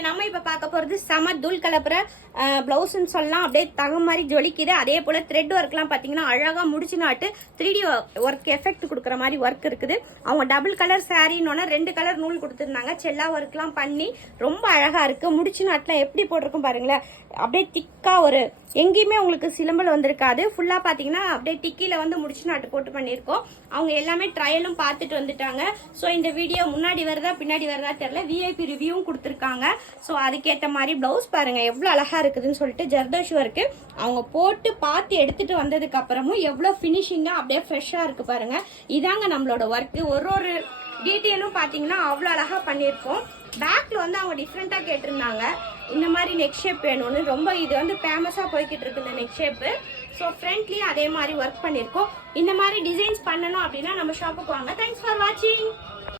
பாருங்க நம்ம இப்ப பார்க்க போறது செம தூள் கலப்புற பிளவுஸ்ன்னு சொல்லலாம். அப்படியே தங்க மாதிரி ஜொலிக்குது. அதே போல த்ரெட் ஒர்க்லாம் பாத்தீங்கன்னா அழகா முடிச்சு நாட்டு 3D ஒர்க் எஃபெக்ட் கொடுக்குற மாதிரி ஒர்க் இருக்குது. அவங்க டபுள் கலர் சாரின்னு 2 கலர் நூல் கொடுத்துருந்தாங்க. செல்லா ஒர்க்லாம் பண்ணி ரொம்ப அழகா இருக்கு. முடிச்சு நாட்டுலாம் எப்படி போட்டிருக்கும் பாருங்களேன். அப்படியே திக்கா ஒரு எங்கேயுமே உங்களுக்கு சிலம்பல் வந்திருக்காது. ஃபுல்லா பாத்தீங்கன்னா அப்படியே டிக்கில வந்து முடிச்சு நாட்டு போட்டு பண்ணியிருக்கோம். அவங்க எல்லாமே ட்ரையலும் பார்த்துட்டு வந்துட்டாங்க. ஸோ இந்த வீடியோ முன்னாடி வருதா பின்னாடி வருதா தெரியல, விஐபி ரிவ்யூவும் கொடுத்துருக்காங்க. ஸோ அதுக்கேற்ற மாதிரி பிளவுஸ் பாருங்க எவ்வளோ அழகா இருக்குதுன்னு சொல்லிட்டு ஜர்தோஷ் ஒர்க்கு அவங்க போட்டு பார்த்து எடுத்துட்டு வந்ததுக்கு அப்புறமும் எவ்வளோ ஃபினிஷிங்கா அப்படியே ஃப்ரெஷ்ஷா இருக்கு பாருங்க. இதாங்க நம்மளோட ஒர்க்கு. ஒரு டீட்டெயிலும் பார்த்தீங்கன்னா அவ்வளோ அழகா பண்ணியிருக்கோம். பேக்ல வந்து அவங்க டிஃப்ரெண்டா கேட்டிருந்தாங்க, இந்த மாதிரி நெக் ஷேப் வேணும்னு. ரொம்ப இது வந்து ஃபேமஸா போய்கிட்டு இருக்கு இந்த நெக் ஷேப்பு. ஸோ ஃப்ரண்ட்லயும் அதே மாதிரி ஒர்க் பண்ணியிருக்கோம். இந்த மாதிரி டிசைன்ஸ் பண்ணணும் அப்படின்னா நம்ம ஷாப்புக்கு வாங்க. தேங்க்ஸ் ஃபார் வாட்சிங்.